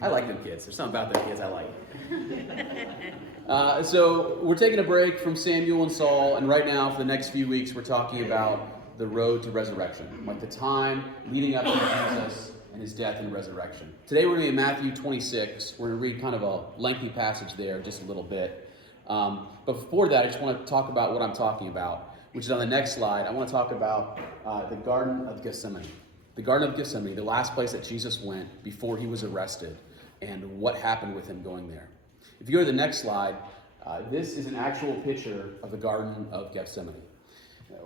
I like them kids. There's something about them kids I like. So we're taking a break from Samuel and Saul, and right now, for the next few weeks, we're talking about the road to resurrection, like the time leading up to Jesus and his death and resurrection. Today we're going to be in Matthew 26. We're going to read kind of a lengthy passage there, just a little bit. But before that, I just want to talk about what I'm talking about, which is on the next slide. I want to talk about the Garden of Gethsemane. The Garden of Gethsemane, the last place that Jesus went before he was arrested, and what happened with him going there. If you go to the next slide, this is an actual picture of the Garden of Gethsemane.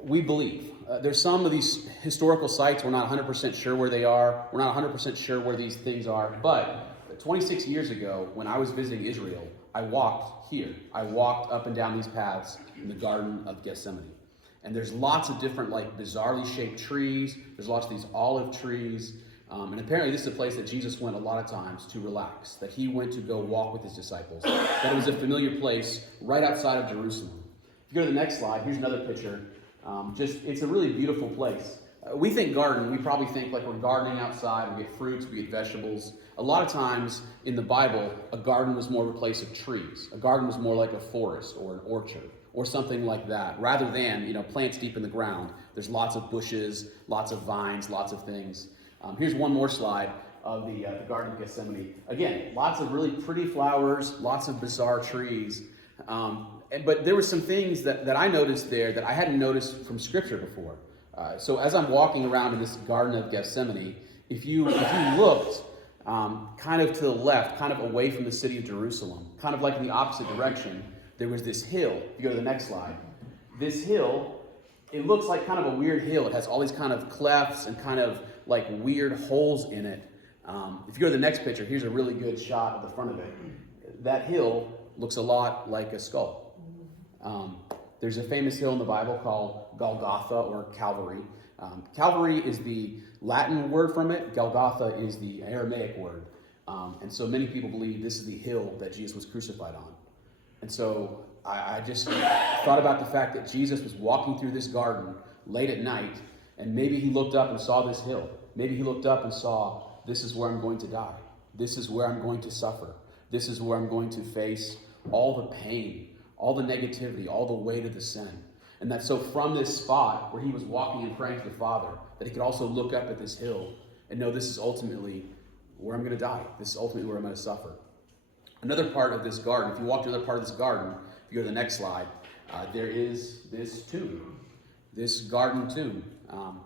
We believe. There's some of these historical sites, we're not 100% sure where they are. We're not 100% sure where these things are. But 26 years ago, when I was visiting Israel, I walked here. I walked up and down these paths in the Garden of Gethsemane. And there's lots of different, bizarrely shaped trees. There's lots of these olive trees. And apparently this is a place that Jesus went a lot of times to relax, that he went to go walk with his disciples, that it was a familiar place right outside of Jerusalem. If you go to the next slide, here's another picture. It's a really beautiful place. We think garden, we probably think like we're gardening outside, we get fruits, we get vegetables. A lot of times in the Bible, a garden was more of a place of trees. A garden was more like a forest or an orchard or something like that. Rather than, plants deep in the ground, there's lots of bushes, lots of vines, lots of things. Here's one more slide of the Garden of Gethsemane. Again, lots of really pretty flowers, lots of bizarre trees. But there were some things that I noticed there that I hadn't noticed from Scripture before. So as I'm walking around in this Garden of Gethsemane, if you looked kind of to the left, kind of away from the city of Jerusalem, kind of like in the opposite direction, there was this hill. If you go to the next slide, this hill, it looks like kind of a weird hill. It has all these kind of clefts and kind of like weird holes in it. If you go to the next picture, here's a really good shot of the front of it. That hill looks a lot like a skull. There's a famous hill in the Bible called Golgotha or Calvary. Calvary is the Latin word from it. Golgotha is the Aramaic word. And so many people believe this is the hill that Jesus was crucified on. And so I just thought about the fact that Jesus was walking through this garden late at night, and maybe he looked up and saw this hill. Maybe he looked up and saw, this is where I'm going to die. This is where I'm going to suffer. This is where I'm going to face all the pain, all the negativity, all the weight of the sin. And that so from this spot where he was walking and praying to the Father, that he could also look up at this hill and know this is ultimately where I'm going to die. This is ultimately where I'm going to suffer. Another part of this garden, if you walk to another part of this garden, if you go to the next slide, there is this tomb, this garden tomb.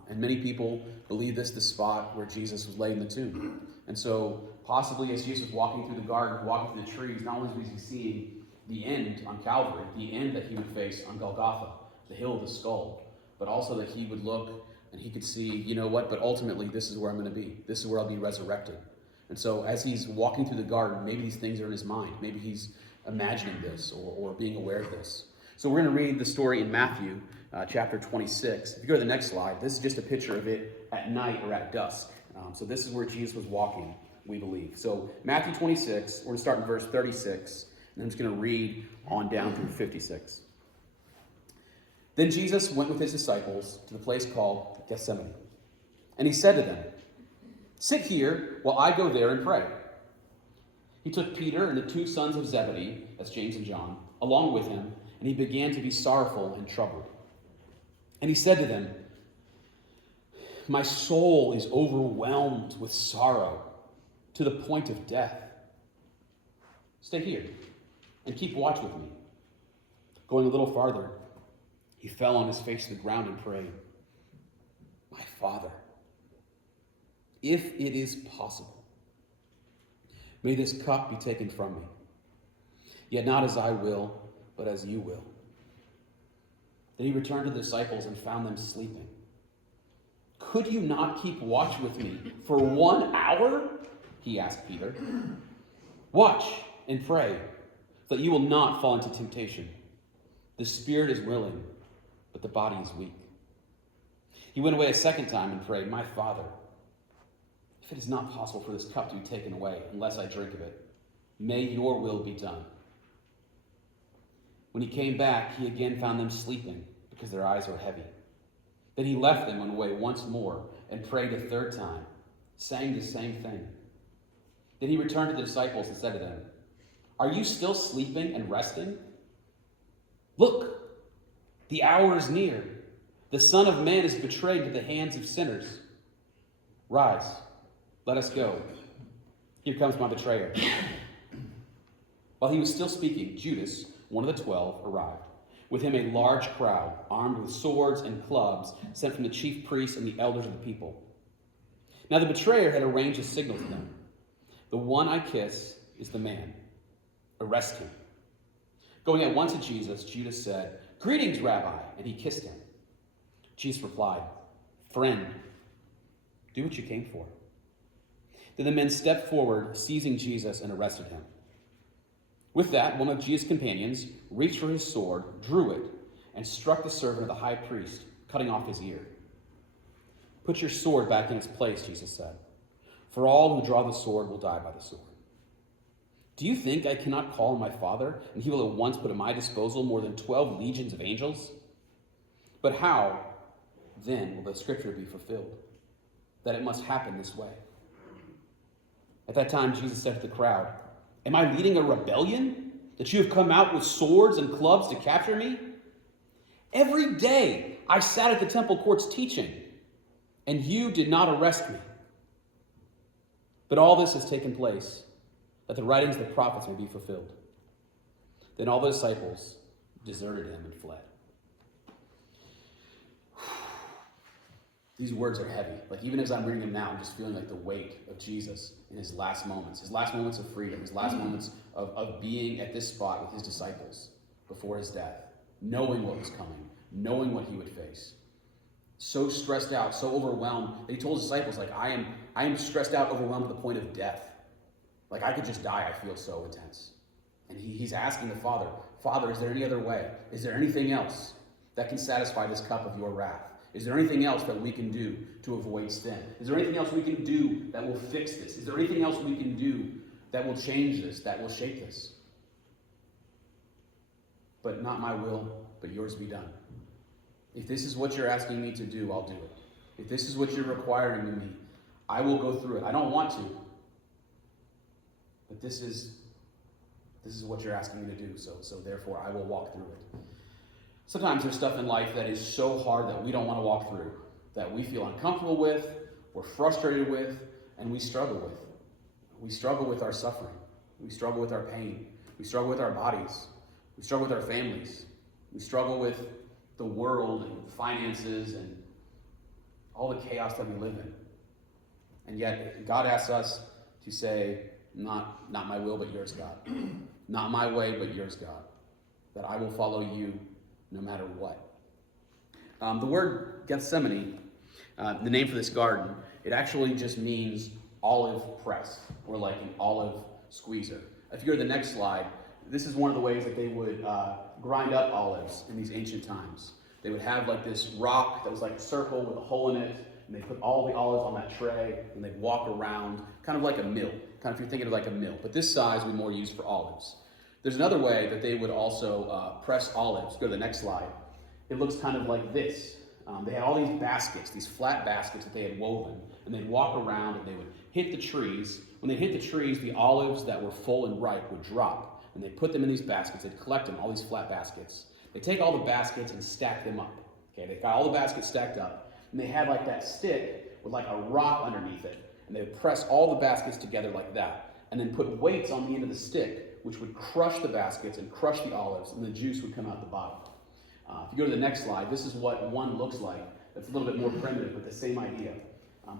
And many people believe this is the spot where Jesus was laid in the tomb. And so possibly as Jesus was walking through the garden, walking through the trees, not only was he seeing the end on Calvary, the end that he would face on Golgotha, the hill of the skull, but also that he would look and he could see, but ultimately this is where I'm going to be. This is where I'll be resurrected. And so as he's walking through the garden, maybe these things are in his mind. Maybe he's imagining this or being aware of this. So we're going to read the story in Matthew chapter 26. If you go to the next slide, this is just a picture of it at night or at dusk. So this is where Jesus was walking, we believe. So Matthew 26, we're going to start in verse 36, and I'm just going to read on down through 56. Then Jesus went with his disciples to the place called Gethsemane. And he said to them, "Sit here while I go there and pray." He took Peter and the two sons of Zebedee, that's James and John, along with him, and he began to be sorrowful and troubled. And he said to them, "My soul is overwhelmed with sorrow to the point of death. Stay here and keep watch with me." Going a little farther, he fell on his face to the ground and prayed, "My Father, if it is possible, may this cup be taken from me. Yet not as I will, but as you will." Then he returned to the disciples and found them sleeping. "Could you not keep watch with me for 1 hour?" he asked Peter. "Watch and pray, so that you will not fall into temptation. The spirit is willing, but the body is weak." He went away a second time and prayed, "My Father, if it is not possible for this cup to be taken away unless I drink of it, may your will be done." When he came back, he again found them sleeping because their eyes were heavy. Then he left them and went away once more and prayed a third time, saying the same thing. Then he returned to the disciples and said to them, "Are you still sleeping and resting? Look, the hour is near. The Son of Man is betrayed into the hands of sinners. Rise, let us go. Here comes my betrayer." While he was still speaking, Judas, one of the 12, arrived. With him a large crowd, armed with swords and clubs, sent from the chief priests and the elders of the people. Now the betrayer had arranged a signal to them. "The one I kiss is the man. Arrest him." Going at once to Jesus, Judas said, "Greetings, Rabbi," and he kissed him. Jesus replied, "Friend, do what you came for." Then the men stepped forward, seizing Jesus, and arrested him. With that, one of Jesus' companions reached for his sword, drew it, and struck the servant of the high priest, cutting off his ear. "Put your sword back in its place," Jesus said, "for all who draw the sword will die by the sword. Do you think I cannot call on my Father, and he will at once put at my disposal more than 12 legions of angels? But how, then, will the scripture be fulfilled, that it must happen this way?" At that time, Jesus said to the crowd, "Am I leading a rebellion, that you have come out with swords and clubs to capture me? Every day I sat at the temple courts teaching, and you did not arrest me. But all this has taken place, that the writings of the prophets may be fulfilled." Then all the disciples deserted him and fled. These words are heavy. Like, even as I'm reading them now, I'm just feeling like the weight of Jesus in his last moments of freedom, his last moments of being at this spot with his disciples before his death, knowing what was coming, knowing what he would face. So stressed out, so overwhelmed that he told his disciples, like, I am stressed out, overwhelmed to the point of death. Like, I could just die, I feel so intense. And he's asking the Father, "Father, is there any other way? Is there anything else that can satisfy this cup of your wrath? Is there anything else that we can do to avoid sin? Is there anything else we can do that will fix this? Is there anything else we can do that will change this, that will shape this? But not my will, but yours be done. If this is what you're asking me to do, I'll do it. If this is what you're requiring of me, I will go through it. I don't want to, but this is what you're asking me to do, so therefore I will walk through it." Sometimes there's stuff in life that is so hard that we don't want to walk through, that we feel uncomfortable with, we're frustrated with, and we struggle with. We struggle with our suffering. We struggle with our pain. We struggle with our bodies. We struggle with our families. We struggle with the world and finances and all the chaos that we live in. And yet God asks us to say, not my will, but yours, God. Not my way, but yours, God. That I will follow you no matter what. The word Gethsemane, the name for this garden, it actually just means olive press, or like an olive squeezer. If you go to the next slide, this is one of the ways that they would grind up olives in these ancient times. They would have like this rock that was like a circle with a hole in it, and they put all the olives on that tray, and they'd walk around, kind of like a mill. Kind of, if you're thinking of like a mill, but this size would be more used for olives. There's another way that they would also press olives. Go to the next slide. It looks kind of like this. They had all these baskets, these flat baskets that they had woven, and they'd walk around and they would hit the trees. When they hit the trees, the olives that were full and ripe would drop, and they'd put them in these baskets. They'd collect them, all these flat baskets. They'd take all the baskets and stack them up. Okay, they got all the baskets stacked up, and they had like that stick with like a rock underneath it, and they would press all the baskets together like that, and then put weights on the end of the stick, which would crush the baskets and crush the olives, and the juice would come out the bottom. If you go to the next slide, this is what one looks like. It's a little bit more primitive, but the same idea.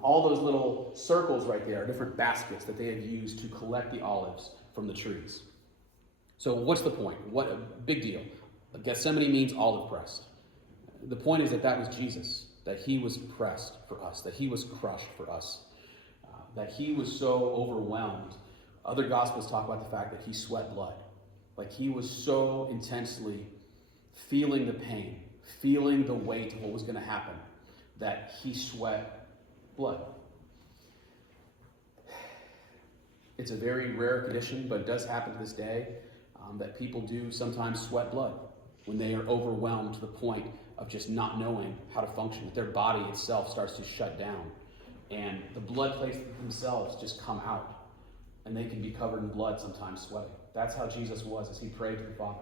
All those little circles right there are different baskets that they have used to collect the olives from the trees. So what's the point? What a big deal. Gethsemane means olive pressed. The point is that was Jesus, that he was pressed for us, that he was crushed for us, that he was so overwhelmed. Other Gospels talk about the fact that he sweat blood. Like, he was so intensely feeling the pain, feeling the weight of what was going to happen, that he sweat blood. It's a very rare condition, but it does happen to this day, that people do sometimes sweat blood when they are overwhelmed to the point of just not knowing how to function, that their body itself starts to shut down, and the blood plates themselves just come out. and they can be covered in blood, sometimes sweating. That's how Jesus was as he prayed to the Father.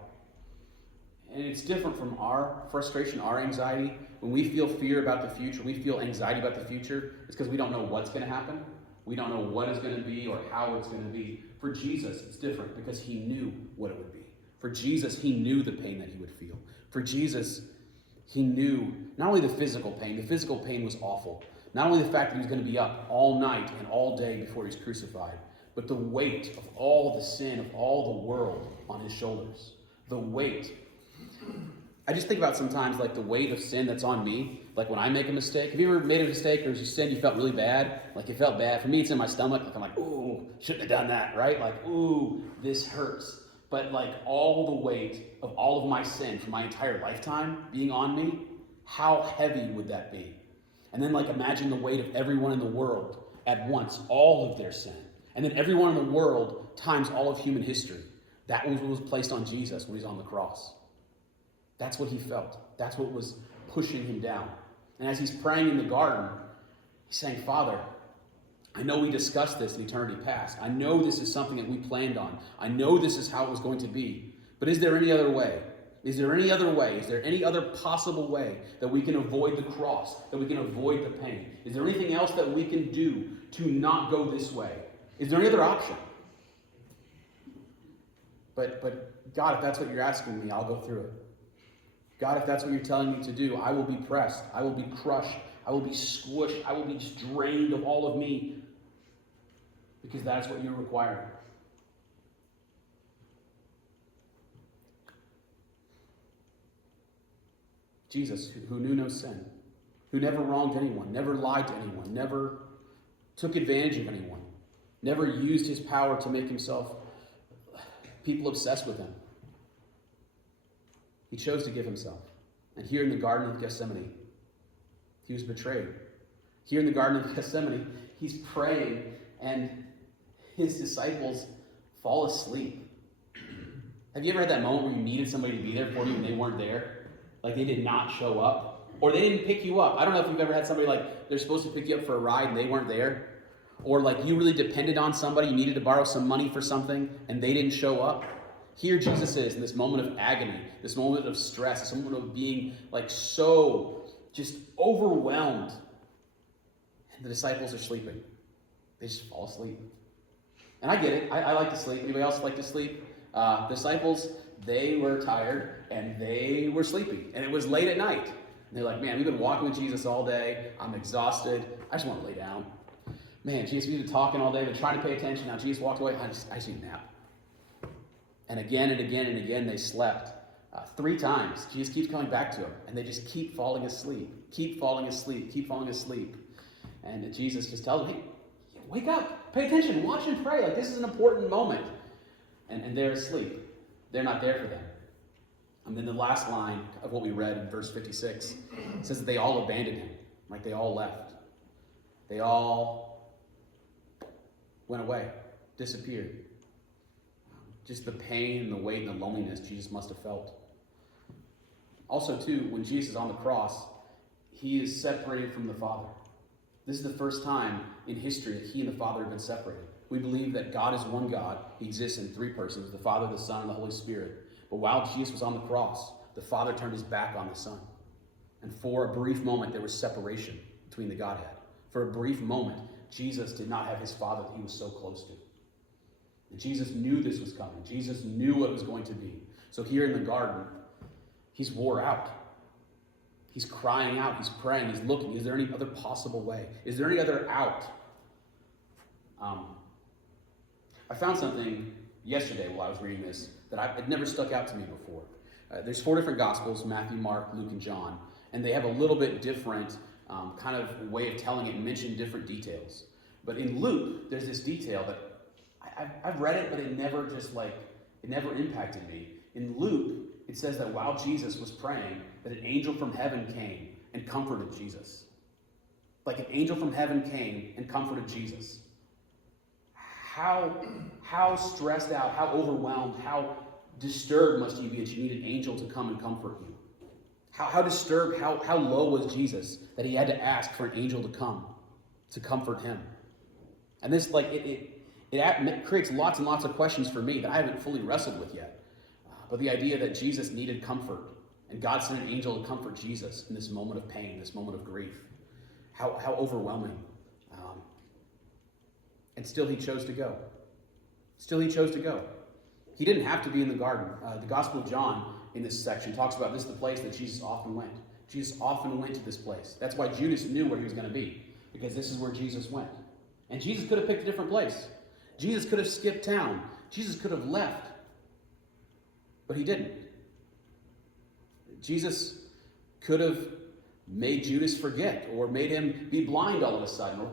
And it's different from our frustration, our anxiety. When we feel fear about the future, we feel anxiety about the future, it's because we don't know what's going to happen. We don't know what it's going to be or how it's going to be. For Jesus, it's different because he knew what it would be. For Jesus, he knew the pain that he would feel. For Jesus, he knew not only the physical pain was awful. Not only the fact that he was going to be up all night and all day before he was crucified, but the weight of all the sin of all the world on his shoulders. The weight. I just think about sometimes like the weight of sin that's on me. Like when I make a mistake. Have you ever made a mistake or you sinned, you felt really bad? Like it felt bad. For me, it's in my stomach. Like I'm like, ooh, shouldn't have done that, right? Like, ooh, this hurts. But like all the weight of all of my sin for my entire lifetime being on me, how heavy would that be? And then like imagine the weight of everyone in the world at once, all of their sin. And then everyone in the world times all of human history. That was what was placed on Jesus when he was on the cross. That's what he felt. That's what was pushing him down. And as he's praying in the garden, he's saying, Father, I know we discussed this in eternity past. I know this is something that we planned on. I know this is how it was going to be. But is there any other way? Is there any other way? Is there any other possible way that we can avoid the cross, that we can avoid the pain? Is there anything else that we can do to not go this way? Is there any other option? But God, if that's what you're asking me, I'll go through it. God, if that's what you're telling me to do, I will be pressed. I will be crushed. I will be squished. I will be just drained of all of me. Because that's what you're requiring. Jesus, who knew no sin, who never wronged anyone, never lied to anyone, never took advantage of anyone, never used his power to make himself people obsessed with him. He chose to give himself. And here in the Garden of Gethsemane, he was betrayed. Here in the Garden of Gethsemane, he's praying and his disciples fall asleep. Have you ever had that moment where you needed somebody to be there for you and they weren't there? Like they did not show up? Or they didn't pick you up. I don't know if you've ever had somebody like they're supposed to pick you up for a ride and they weren't there. Or like you really depended on somebody, you needed to borrow some money for something and they didn't show up. Here Jesus is in this moment of agony, this moment of stress, this moment of being like so just overwhelmed. And the disciples are sleeping. They just fall asleep. And I get it. I like to sleep. Anybody else like to sleep? Disciples, they were tired and they were sleepy. And it was late at night. And they're like, man, we've been walking with Jesus all day. I'm exhausted. I just want to lay down. Man, Jesus, we've been talking all day. We've been trying to pay attention. Now Jesus walked away. I just need a nap. And again and again and again they slept. 3 times. Jesus keeps coming back to them. And they just keep falling asleep. Keep falling asleep. Keep falling asleep. And Jesus just tells them, hey, wake up. Pay attention. Watch and pray. Like this is an important moment. And they're asleep. They're not there for them. And then the last line of what we read in verse 56 says that they all abandoned him. Like they all left. They all went away. Disappeared. Just the pain and the weight and the loneliness Jesus must have felt. Also, too, when Jesus is on the cross, he is separated from the Father. This is the first time in history that he and the Father have been separated. We believe that God is one God. He exists in 3 persons, the Father, the Son, and the Holy Spirit. But while Jesus was on the cross, the Father turned his back on the Son. And for a brief moment, there was separation between the Godhead. For a brief moment, Jesus did not have his Father that he was so close to. And Jesus knew this was coming. Jesus knew what it was going to be. So here in the garden, he's wore out. He's crying out. He's praying. He's looking. Is there any other possible way? Is there any other out? I found something yesterday while I was reading this that had never stuck out to me before. There's 4 different Gospels, Matthew, Mark, Luke, and John. And they have a little bit different kind of way of telling it and mention different details. But in Luke, there's this detail that I've read it, but it never impacted me. In Luke, it says that while Jesus was praying, that an angel from heaven came and comforted Jesus. Like an angel from heaven came and comforted Jesus. How stressed out, how overwhelmed, how disturbed must you be that you need an angel to come and comfort you? How disturbed, how low was Jesus that he had to ask for an angel to come to comfort him? And this, like, it It creates lots and lots of questions for me that I haven't fully wrestled with yet. But the idea that Jesus needed comfort, and God sent an angel to comfort Jesus in this moment of pain, this moment of grief. How overwhelming. And still he chose to go. Still he chose to go. He didn't have to be in the garden. The Gospel of John in this section talks about this is the place that Jesus often went. Jesus often went to this place. That's why Judas knew where he was going to be, because this is where Jesus went. And Jesus could have picked a different place. Jesus could have skipped town. Jesus could have left. But he didn't. Jesus could have made Judas forget, or made him be blind all of a sudden, or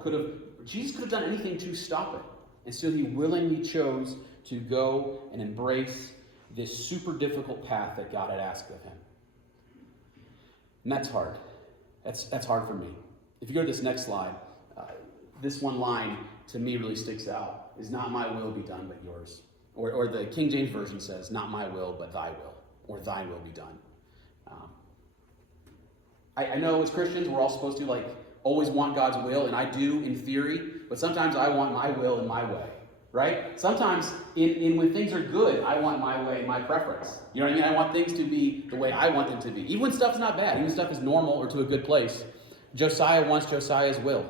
Jesus could have done anything to stop it. And so he willingly chose to go and embrace this super difficult path that God had asked of him. And that's hard. That's hard for me. If you go to this next slide, this one line to me really sticks out. Is not my will be done, but yours. Or the King James Version says, not my will, but thy will. Or thy will be done. I know as Christians, we're all supposed to always want God's will, and I do in theory, but sometimes I want my will and my way, right? Sometimes when things are good, I want my way, my preference. You know what I mean? I want things to be the way I want them to be. Even when stuff's not bad, even when stuff is normal or to a good place. Josiah wants Josiah's will.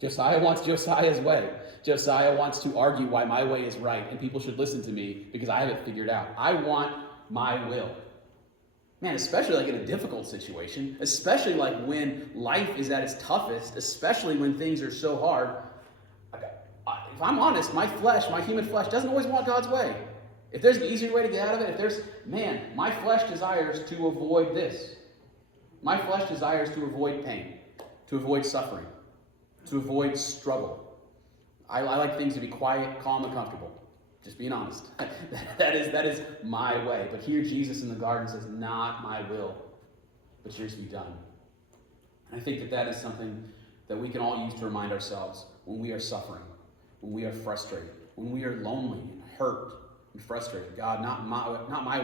Josiah wants Josiah's way. Josiah wants to argue why my way is right, and people should listen to me because I have it figured out. I want my will. Man, especially in a difficult situation, especially when life is at its toughest, especially when things are so hard. If I'm honest, my human flesh doesn't always want God's way. If there's an easier way to get out of it, my flesh desires to avoid this. My flesh desires to avoid pain, to avoid suffering, to avoid struggle. I like things to be quiet, calm, and comfortable. Just being honest. That is my way. But here Jesus in the garden says, not my will, but yours be done. And I think that is something that we can all use to remind ourselves when we are suffering, when we are frustrated, when we are lonely and hurt and frustrated. God, not my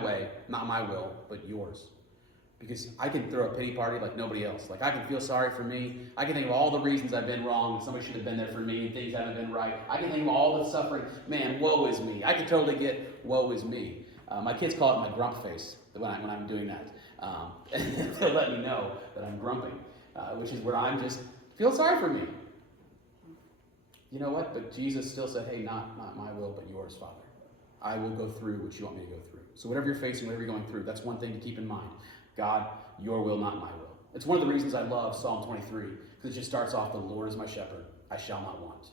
way, not my will, but yours. Because I can throw a pity party like nobody else. I can feel sorry for me. I can think of all the reasons I've been wrong. Somebody should have been there for me. Things haven't been right. I can think of all the suffering. Man, woe is me. I can totally get woe is me. My kids call it my grump face when I'm doing that. They'll let me know that I'm grumping, which is where I'm just feel sorry for me. You know what? But Jesus still said, hey, not my will, but yours, Father. I will go through what you want me to go through. So whatever you're facing, whatever you're going through, that's one thing to keep in mind. God, your will, not my will. It's one of the reasons I love Psalm 23, because it just starts off, the Lord is my shepherd, I shall not want.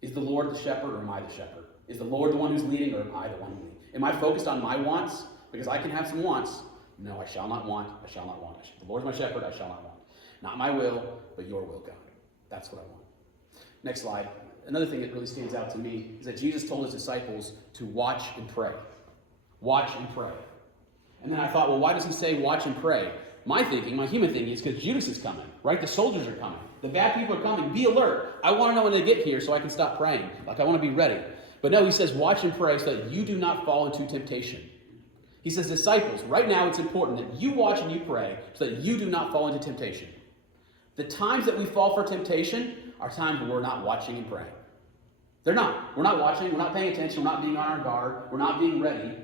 Is the Lord the shepherd, or am I the shepherd? Is the Lord the one who's leading, or am I the one leading? Am I focused on my wants? Because I can have some wants. No, I shall not want, I shall not want. The Lord is my shepherd, I shall not want. Not my will, but your will, God. That's what I want. Next slide. Another thing that really stands out to me is that Jesus told his disciples to watch and pray. Watch and pray. And then I thought, well, why does he say watch and pray? My human thinking is because Judas is coming, right? The soldiers are coming. The bad people are coming. Be alert. I want to know when they get here so I can stop praying. I want to be ready. But no, he says watch and pray so that you do not fall into temptation. He says, disciples, right now it's important that you watch and you pray so that you do not fall into temptation. The times that we fall for temptation are times when we're not watching and praying. They're not. We're not watching. We're not paying attention. We're not being on our guard. We're not being ready.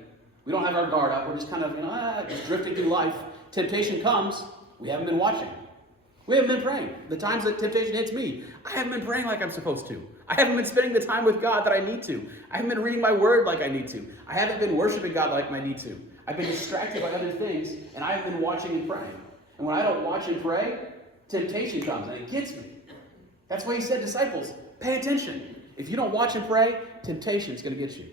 We don't have our guard up. We're just kind of, just drifting through life. Temptation comes. We haven't been watching. We haven't been praying. The times that temptation hits me, I haven't been praying like I'm supposed to. I haven't been spending the time with God that I need to. I haven't been reading my word like I need to. I haven't been worshiping God like I need to. I've been distracted by other things, and I haven't been watching and praying. And when I don't watch and pray, temptation comes, and it gets me. That's why he said, disciples, pay attention. If you don't watch and pray, temptation is going to get you.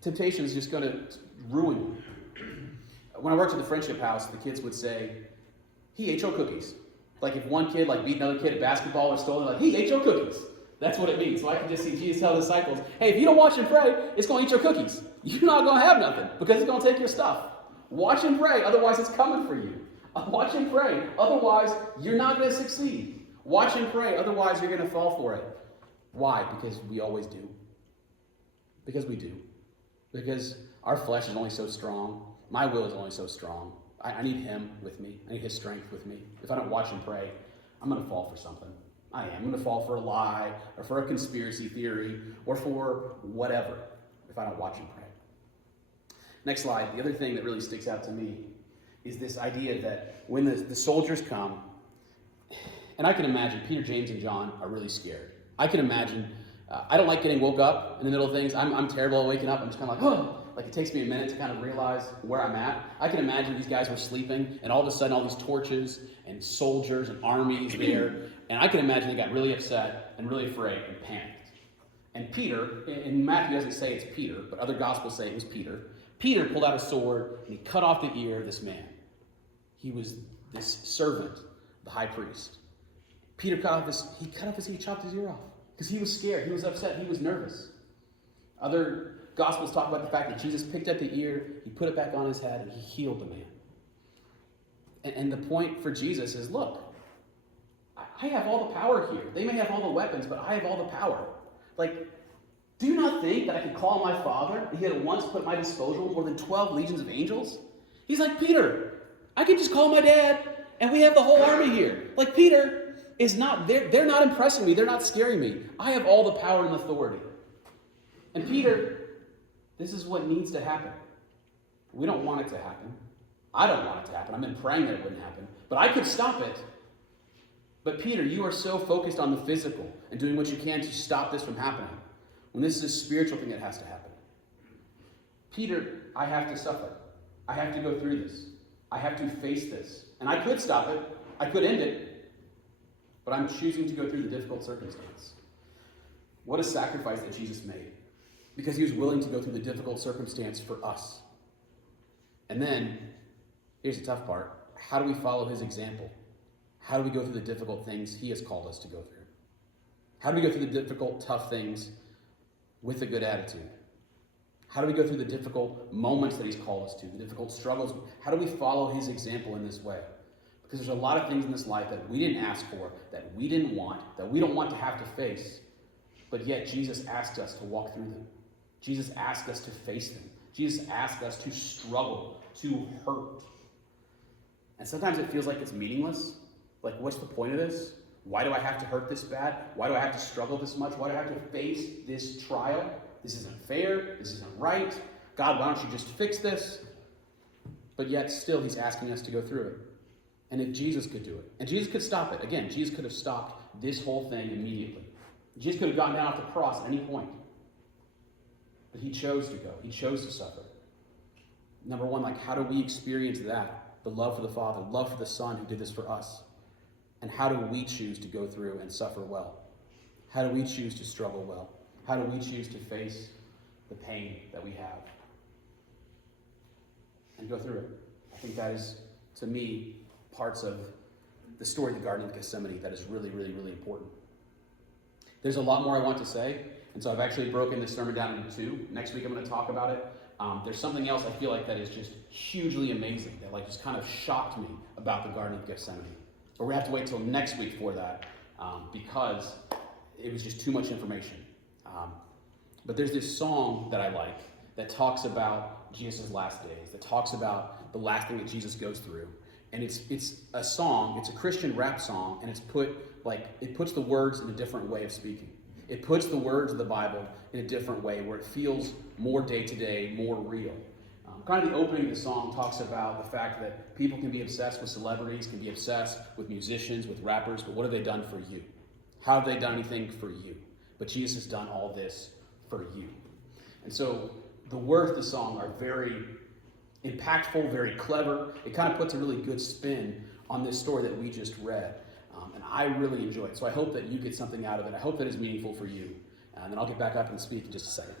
Temptation is just going to ruin you. When I worked at the Friendship House, the kids would say, he ate your cookies. If one kid beat another kid at basketball or stole it, he ate your cookies. That's what it means. So I can just see Jesus tell the disciples, hey, if you don't watch and pray, it's going to eat your cookies. You're not going to have nothing because it's going to take your stuff. Watch and pray, otherwise it's coming for you. Watch and pray, otherwise you're not going to succeed. Watch and pray, otherwise you're going to fall for it. Why? Because we always do. Because we do. Because our flesh is only so strong. My will is only so strong. I need him with me. I need his strength with me. If I don't watch and pray, I'm going to fall for something. I am. I'm going to fall for a lie or for a conspiracy theory or for whatever if I don't watch and pray. Next slide. The other thing that really sticks out to me is this idea that when the soldiers come, and I can imagine Peter, James, and John are really scared. I can imagine, I don't like getting woke up in the middle of things. I'm terrible at waking up. I'm just kind of like, oh, like it takes me a minute to kind of realize where I'm at. I can imagine these guys were sleeping, and all of a sudden all these torches and soldiers and armies there, and I can imagine they got really upset and really afraid and panicked. And Peter, in Matthew doesn't say it's Peter, but other gospels say it was Peter. Peter pulled out a sword and he cut off the ear of this man. He was this servant, the high priest. Peter cut off his ear, he chopped his ear off because he was scared, he was upset, he was nervous. Other Gospels talk about the fact that Jesus picked up the ear, he put it back on his head, and he healed the man. And the point for Jesus is, look, I have all the power here. They may have all the weapons, but I have all the power. Like, do you not think that I could call my Father, and he had at once put at my disposal more than 12 legions of angels? He's like, Peter, I could just call my dad, and we have the whole army here. Like, Peter is not, they're not impressing me. They're not scaring me. I have all the power and authority. And Peter, this is what needs to happen. We don't want it to happen. I don't want it to happen. I've been praying that it wouldn't happen. But I could stop it. But Peter, you are so focused on the physical and doing what you can to stop this from happening, when this is a spiritual thing that has to happen. Peter, I have to suffer. I have to go through this. I have to face this. And I could stop it. I could end it. But I'm choosing to go through the difficult circumstance. What a sacrifice that Jesus made, because he was willing to go through the difficult circumstance for us. And then, here's the tough part. How do we follow his example? How do we go through the difficult things he has called us to go through? How do we go through the difficult, tough things with a good attitude? How do we go through the difficult moments that he's called us to, the difficult struggles? How do we follow his example in this way? Because there's a lot of things in this life that we didn't ask for, that we didn't want, that we don't want to have to face, but yet Jesus asked us to walk through them. Jesus asked us to face them. Jesus asked us to struggle, to hurt. And sometimes it feels like it's meaningless. Like, what's the point of this? Why do I have to hurt this bad? Why do I have to struggle this much? Why do I have to face this trial? This isn't fair. This isn't right. God, why don't you just fix this? But yet still he's asking us to go through it. And if Jesus could do it, and Jesus could stop it. Again, Jesus could have stopped this whole thing immediately. Jesus could have gotten down off the cross at any point. But he chose to go. He chose to suffer. Number one, like, how do we experience that? The love for the Father, love for the Son who did this for us. And how do we choose to go through and suffer well? How do we choose to struggle well? How do we choose to face the pain that we have and go through it? I think that is, to me, parts of the story of the Garden of Gethsemane that is really, really, really important. There's a lot more I want to say, and so I've actually broken this sermon down into two. Next week I'm going to talk about it. There's something else I feel like that is just hugely amazing, that like just kind of shocked me about the Garden of Gethsemane. But we have to wait till next week for that, because it was just too much information. But there's this song that I like that talks about Jesus' last days, that talks about the last thing that Jesus goes through. And it's a song, it's a Christian rap song, and it puts the words in a different way of speaking. It puts the words of the Bible in a different way where it feels more day-to-day, more real. Kind of the opening of the song talks about the fact that people can be obsessed with celebrities, can be obsessed with musicians, with rappers, but what have they done for you? How have they done anything for you? But Jesus has done all this for you. And so the words of the song are very impactful, very clever. It kind of puts a really good spin on this story that we just read. And I really enjoy it. So I hope that you get something out of it. I hope that it's meaningful for you. And then I'll get back up and speak in just a second.